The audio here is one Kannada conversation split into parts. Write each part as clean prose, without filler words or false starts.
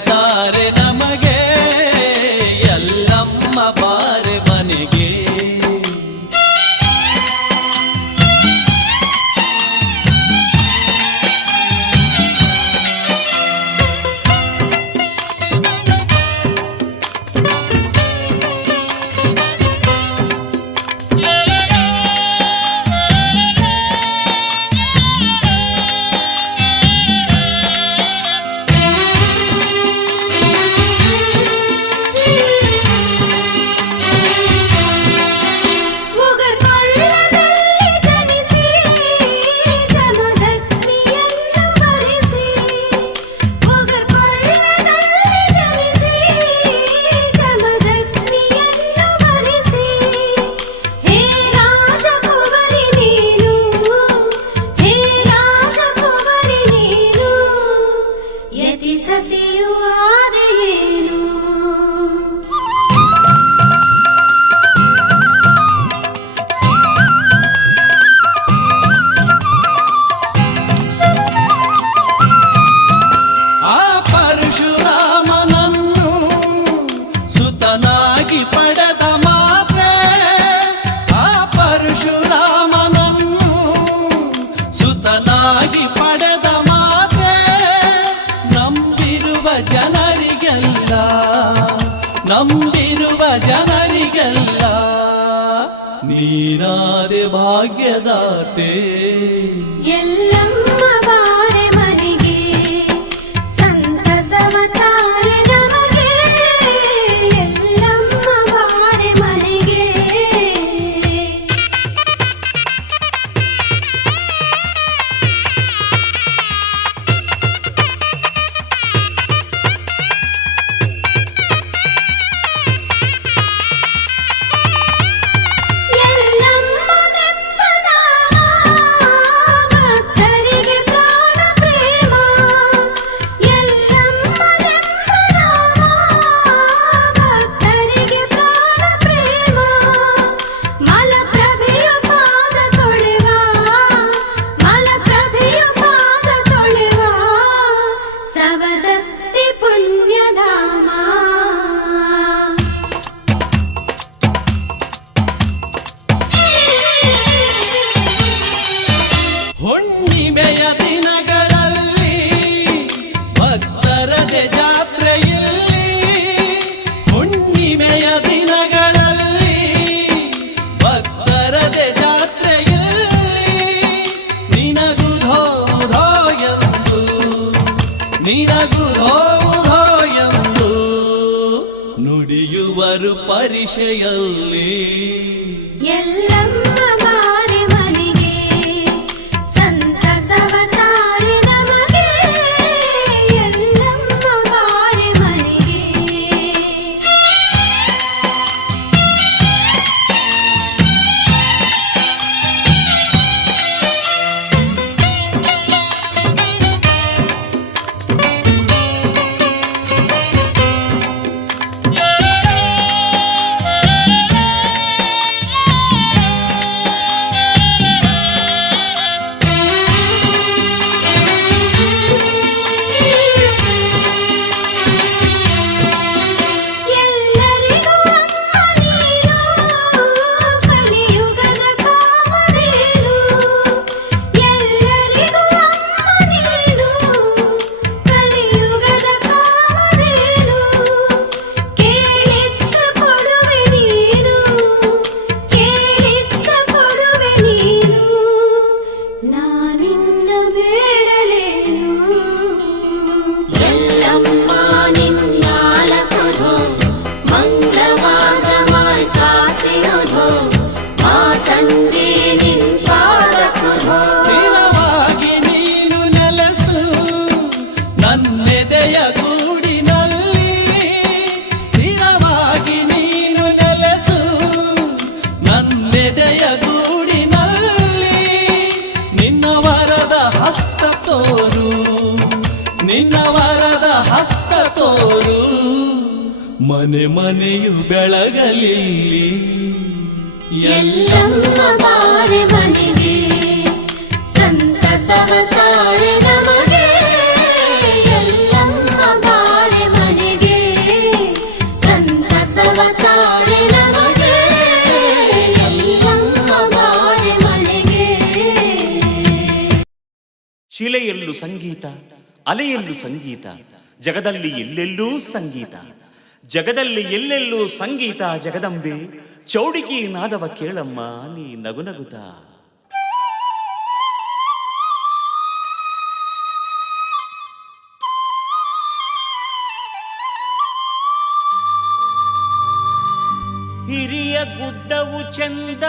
ಬೆಳಗುತ್ತಾರೆ ನಮಗೆ ಎಲ್ಲಮ್ಮ ಬಾರೆ ಮನೆಗೆ. ನಂಬಿರುವ ಜನರಿಗೆಲ್ಲ ನೀನಾದೆ ಭಾಗ್ಯದಾತೆ. ಎಲ್ಲಮ್ಮ ಬಾರೆ ಮನೆಗೆ ಸಂತಸವ ತಾರೆ ನಮಗೆ ಎಲ್ಲಮ್ಮ ಬಾರೆ ಮನೆಗೆ. ಹುಣ್ಣಿಮೆಯ ದಿನಗಳಲ್ಲಿ ಭಕ್ತರದೆ ಜಾತ್ರೆಯಲ್ಲಿ, ಹುಣ್ಣಿಮೆಯ ದಿನಗಳಲ್ಲಿ ಭಕ್ತರದೆ ಜಾತ್ರೆಯಲ್ಲಿ ನಿನಗುಧೋ ಉಧೋ ಎಂದು ನಿನಗುಧೋ ಉಧೋ ಎಂದು ನುಡಿಯುವರು ಪರಿಷೆಯಲ್ಲಿ. ಎಲ್ಲಮ್ಮ ಬಾರೆ ಮನೆಗೆ ಸಂತಸವ ತಾರೆ ನಮಗೆ ಎಲ್ಲಮ್ಮ ಬಾರೆ ಮನೆಗೆ. ಮನೆ ಮನೆಯು ಬೆಳಗಲಿಲ್ಲಿ ಎಲ್ಲಮ್ಮ ಬಾರೆ ಮನೆಗೆ ಸಂತಸವ ತಾರೆ ನಮಗೆ ಎಲ್ಲಮ್ಮ ಬಾರೆ ಶಿಲೆಯಲ್ಲೂ ಸಂಗೀತ, ಅಲೆಯಲ್ಲೂ ಸಂಗೀತ, ಜಗದಲ್ಲಿ ಎಲ್ಲೆಲ್ಲೂ ಸಂಗೀತ, ಜಗದಲ್ಲಿ ಎಲ್ಲೆಲ್ಲೂ ಸಂಗೀತ. ಜಗದಂಬೆ ಚೌಡಿಕಿ ನಾದವ ಕೇಳಮ್ಮ ನೀ ನಗುನಗುತ್ತ. ಹಿರಿಯ ಗುಡ್ಡವು ಚಂದ,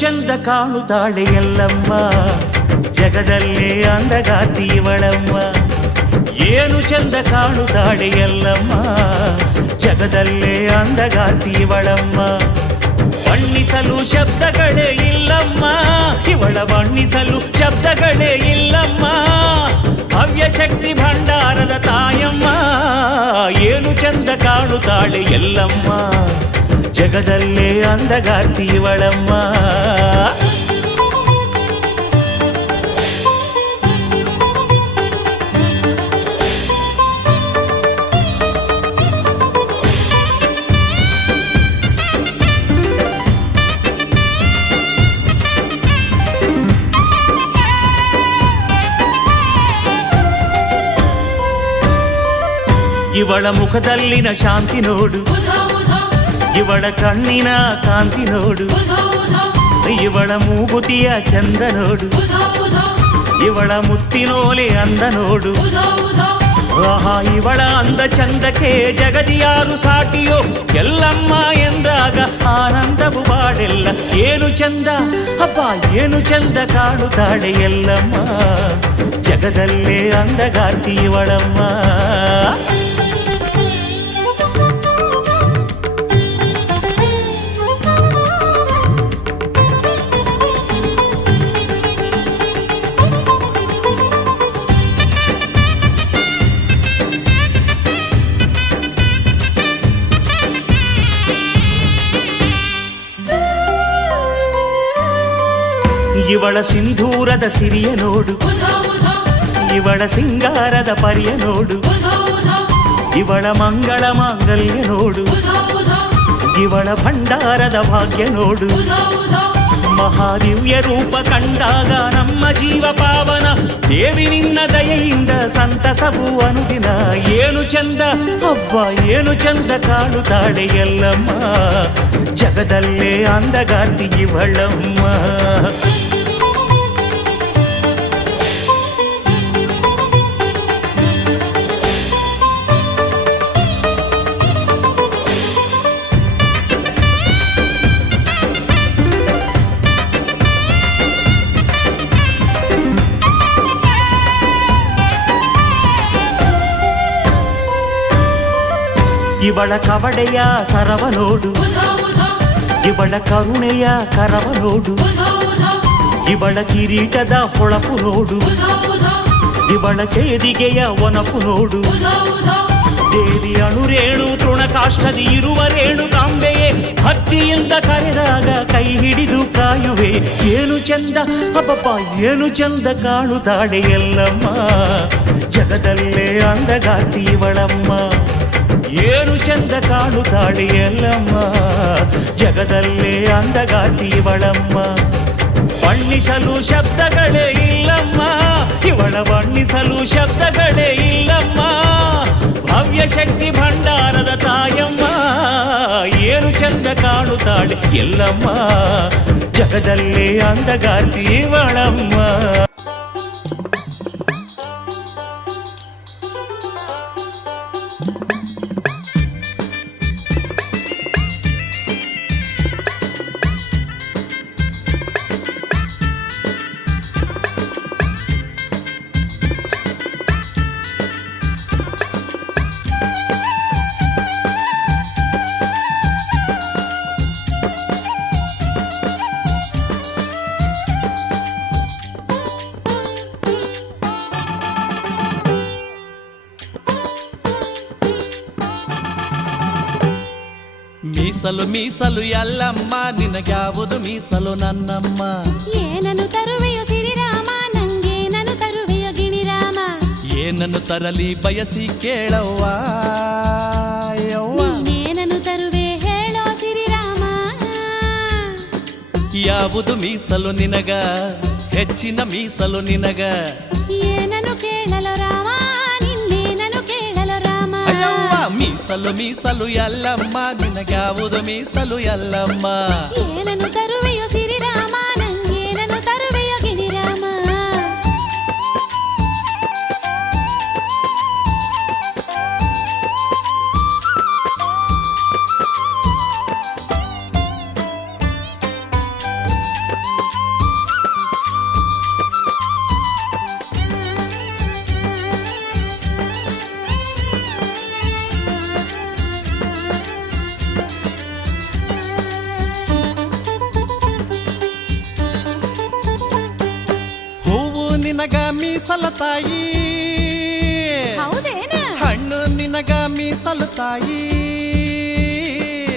ಚಂದ ಕಾಣುತ್ತಾಳೆ ಎಲ್ಲಮ್ಮ ಜಗದಲ್ಲೇ ಅಂದಗಾತಿ ಇವಳಮ್ಮ ಏನು ಚಂದ ಕಾಣುತ್ತಾಳೆ ಎಲ್ಲಮ್ಮ ಜಗದಲ್ಲೇ ಅಂದಗಾತಿ ಇವಳಮ್ಮ ಬಣ್ಣಿಸಲು ಶಬ್ದಗಳೇ ಇಲ್ಲಮ್ಮ ಇವಳ ಬಣ್ಣಿಸಲು ಶಬ್ದಗಳೇ ಇಲ್ಲಮ್ಮ ಭವ್ಯ ಶಕ್ತಿ ಭಂಡಾರದ ತಾಯಮ್ಮ ಏನು ಚಂದ ಕಾಣುತ್ತಾಳೆ ಎಲ್ಲಮ್ಮ ಜಗದಲ್ಲೇ ಅಂದಗಾತಿ ಇವಳಮ್ಮ ಇವಳ ಮುಖದಲ್ಲಿನ ಶಾಂತಿ ನೋಡು ಇವಳ ಕಣ್ಣಿನ ಕಾಂತಿ ನೋಡು ಇವಳ ಮೂಗುತಿಯ ಚಂದ ನೋಡು ಇವಳ ಮುತ್ತಿನೋಲೆ ಅಂದ ನೋಡು ಆಹಾ ಇವಳ ಅಂದ ಚಂದಕ್ಕೆ ಜಗದಿಯಾರು ಸಾಟಿಯೋ ಎಲ್ಲಮ್ಮ ಎಂದಾಗ ಆನಂದವು ಬಾಡೆಲ್ಲ ಏನು ಚಂದ ಅಪ್ಪ ಏನು ಚಂದ ಕಾಣುತ್ತಾಳೆ ಎಲ್ಲಮ್ಮ ಜಗದಲ್ಲೇ ಅಂದಗಾರ್ತಿ ಇವಳಮ್ಮ ಇವಳ ಸಿಂಧೂರದ ಸಿರಿಯ ನೋಡು ಇವಳ ಸಿಂಗಾರದ ಪರಿಯ ನೋಡು ಇವಳ ಮಂಗಳ ಮಾಂಗಲ್ಯ ನೋಡು ಇವಳ ಭಂಡಾರದ ಭಾಗ್ಯ ನೋಡು ಮಹಾದಿವ್ಯ ರೂಪ ಕಂಡಾಗ ನಮ್ಮ ಜೀವ ಪಾವನ ದೇವಿ ನಿನ್ನ ದಯೆಯಿಂದ ಸಂತಸವು ಅನುದಿನ ಏನು ಚಂದ ಹಬ್ಬ ಏನು ಚಂದ ಕಾಣುತ್ತಾಳೆ ಎಲ್ಲಮ್ಮ ಜಗದಲ್ಲೇ ಅಂದಗಾರ್ತಿ ಇವಳಮ್ಮ ಇವಳ ಕವಡೆಯ ಸರವ ನೋಡು ಇವಳ ಕರುಣೆಯ ಕರವ ನೋಡು ಇವಳ ಕಿರೀಟದ ಹೊಳಪು ನೋಡು ಇವಳ ಕೇದಿಗೆಯ ಒನಪು ನೋಡು ದೇವಿ ಅಣುರೇಣು ತೃಣಕಾಷ್ಟದಿ ಇರುವ ರೇಣು ಕಾಂಬೆಯೇ ಭಕ್ತಿಯಿಂದ ಕರೆದಾಗ ಕೈ ಹಿಡಿದು ಕಾಯುವೆ ಏನು ಚಂದ ಅಬ್ಬಪ್ಪ ಏನು ಚಂದ ಕಾಣುತ್ತಾಳೆ ಎಲ್ಲಮ್ಮ ಜಗದಲ್ಲೇ ಅಂದಗಾರ್ತಿ ಇವಳಮ್ಮ ಏನು ಚಂದ ಕಾಣುತ್ತಾಳೆ ಎಲ್ಲಮ್ಮ ಜಗದಲ್ಲೇ ಅಂದಗಾರ್ತಿ ಇವಳಮ್ಮ ಬಣ್ಣಿಸಲು ಶಬ್ದಗಳೇ ಇಲ್ಲಮ್ಮ ಇವಳ ಬಣ್ಣಿಸಲು ಶಬ್ದಗಳೇ ಇಲ್ಲಮ್ಮ ಭವ್ಯ ಶಕ್ತಿ ಭಂಡಾರದ ತಾಯಮ್ಮ ಏನು ಚಂದ ಕಾಣುತ್ತಾಳೆ ಎಲ್ಲಮ್ಮ ಜಗದಲ್ಲೇ ಅಂದಗಾರ್ತಿ ಇವಳಮ್ಮ ಮೀಸಲು ಮೀಸಲು ಎಲ್ಲಮ್ಮ ನಿನಗ್ಯಾವುದು ಮೀಸಲು ನನ್ನಮ್ಮ ಏನನ್ನು ತರುವೆಯೋ ಸಿರಿರಾಮ ನಂಗೇನನ್ನು ತರುವೆಯೋ ಗಿಣಿರಾಮ ಏನನ್ನು ತರಲಿ ಬಯಸಿ ಕೇಳವ್ವ ಯವ್ವ ನೀನೇನನ್ನು ತರುವೆ ಹೇಳೋ ಸಿರಿರಾಮ ಯಾವುದು ಮೀಸಲು ನಿನಗ ಹೆಚ್ಚಿನ ಮೀಸಲು ನಿನಗ ಏನನ್ನು ಕೇಳಲು ರಾಮ ನಿನ್ನೇನನ್ನು ಕೇಳಲು ರಾಮ ಅಯ್ಯವ್ವ ಮೀಸಲು ಮೀಸಲು ಎಲ್ಲಮ್ಮ ನಿನಗ್ಯಾವುದು ಮೀಸಲು ಎಲ್ಲಮ್ಮ ಏನನ್ನು ತರುವೆಯೋ ಸಿರಿರಾಮ ನಂಗೇನನ್ನು ತರುವೆಯೋ ಗಿಣಿರಾಮ ನಿನಗ ಮೀಸಲು ತಾಯಿ ಹೌದೇನ ಹಣ್ಣು ನಿನಗ ಮೀಸಲು ತಾಯಿ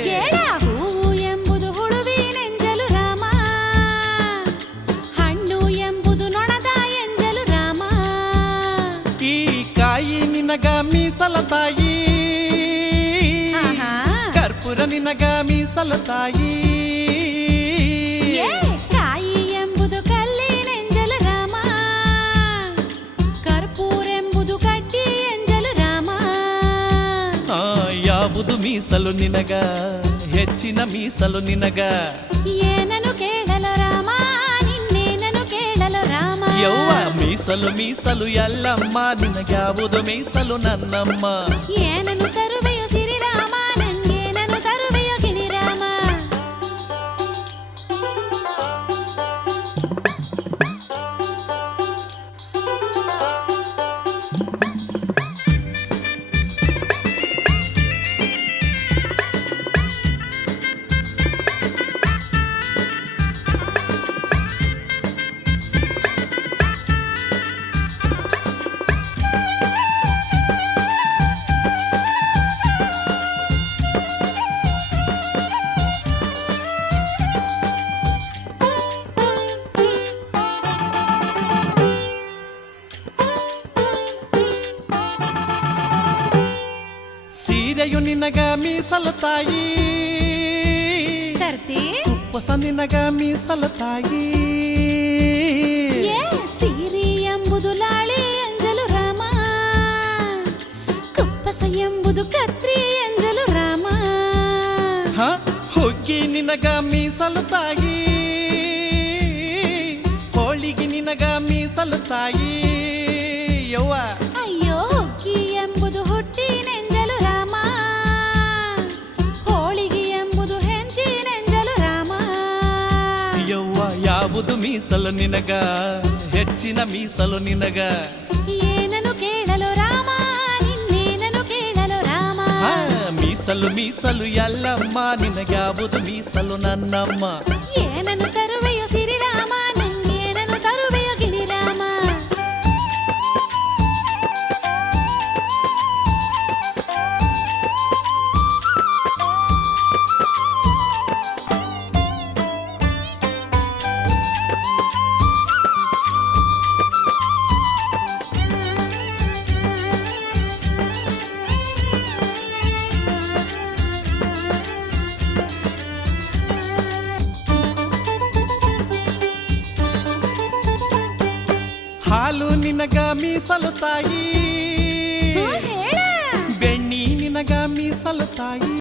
ಕೇಳ ಹೂವು ಎಂಬುದು ಹುಳುವಿನೆಂಜಲು ರಾಮ ಹಣ್ಣು ಎಂಬುದು ನೊಣದ ಎಂಜಲು ರಾಮ ಈ ಕಾಯಿ ನಿನಗ ಮೀಸಲು ತಾಯಿ ಆಹಾ. ಕರ್ಪೂರ ನಿನಗ ಮೀಸಲು ತಾಯಿ ಏ ಕಾಯಿ ಎಂಬುದು ಕಲ್ಲಿನೆಂಜಲು ರಾಮ ಕರ್ಪೂರೆಂಬುದು ಕಡ್ಡಿ ಎಂಜಲು ರಾಮ ಆ, ಯಾವುದು ಮೀಸಲು ನಿನಗ ಹೆಚ್ಚಿನ ಮೀಸಲು ನಿನಗ ಏನನು ಕೇಳಲು ರಾಮ ನಿನ್ನೇನನು ಕೇಳಲು ರಾಮ ಯವ್ವ ಮೀಸಲು ಮೀಸಲು ಎಲ್ಲಮ್ಮ ನಿನಗ್ಯಾವುದು ಮೀಸಲು ನನ್ನಮ್ಮ ಏನನು ತರುವೆಯೋ ಸಿರಿರಾಮ ನಂಗೇನನು ತರುವೆಯೋ ಗಿಣಿರಾಮ ಸೀರೆಯು ನಿನಗ ಮೀಸಲು ತಾಯಿ ತರ್ತಿ ಕುಪ್ಪಸ ನಿನಗ ಮೀಸಲು ತಾಯಿ ಏ ಸೀರಿ ಎಂಬುದು ಲಾಳಿ ಎಂಜಲು ರಾಮ ಕುಪ್ಪಸ ಎಂಬುದು ಕತ್ರಿ ಎಂಜಲು ರಾಮ ಹ ಹುಗ್ಗಿ ನಿನಗ ಮೀಸಲು ತಾಯಿ ಹೋಳಿಗೆ ನಿನಗ ಮೀಸಲು ತಾಯಿ ಯವ್ವ ಅಯ್ಯೋ ಹುಗ್ಗಿ ಎಂಬುದು ಹುಟ್ಟಿನೆಂಜಲು ರಾಮ ಹೋಳಿಗೆ ಎಂಬುದು ಹೆಂಚಿನೆಂಜಲು ರಾಮ ಯವ್ವ ಯಾವುದು ಮೀಸಲು ನಿನಗ ಹೆಚ್ಚಿನ ಮೀಸಲು ನಿನಗ ಏನನು ಕೇಳಲು ರಾಮ ನಿನ್ನೇನನು ಕೇಳಲು ರಾಮ ಆ, ಮೀಸಲು ಮೀಸಲು ಎಲ್ಲಮ್ಮ ನಿನಗ್ಯಾವುದು ಮೀಸಲು ನನ್ನಮ್ಮ ಏನನು ತರುವೆಯೋ ಸಿರಿರಾಮ ನಂಗೇನನು ತರುವೆಯೋ ಗಿಣಿರಾಮ ಹಾಲು ನಿನಗ ಮೀಸಲು ತಾಯಿ ಹೇಳ ಬೆಣ್ಣಿ ನಿನಗ ಮೀಸಲು ತಾಯಿ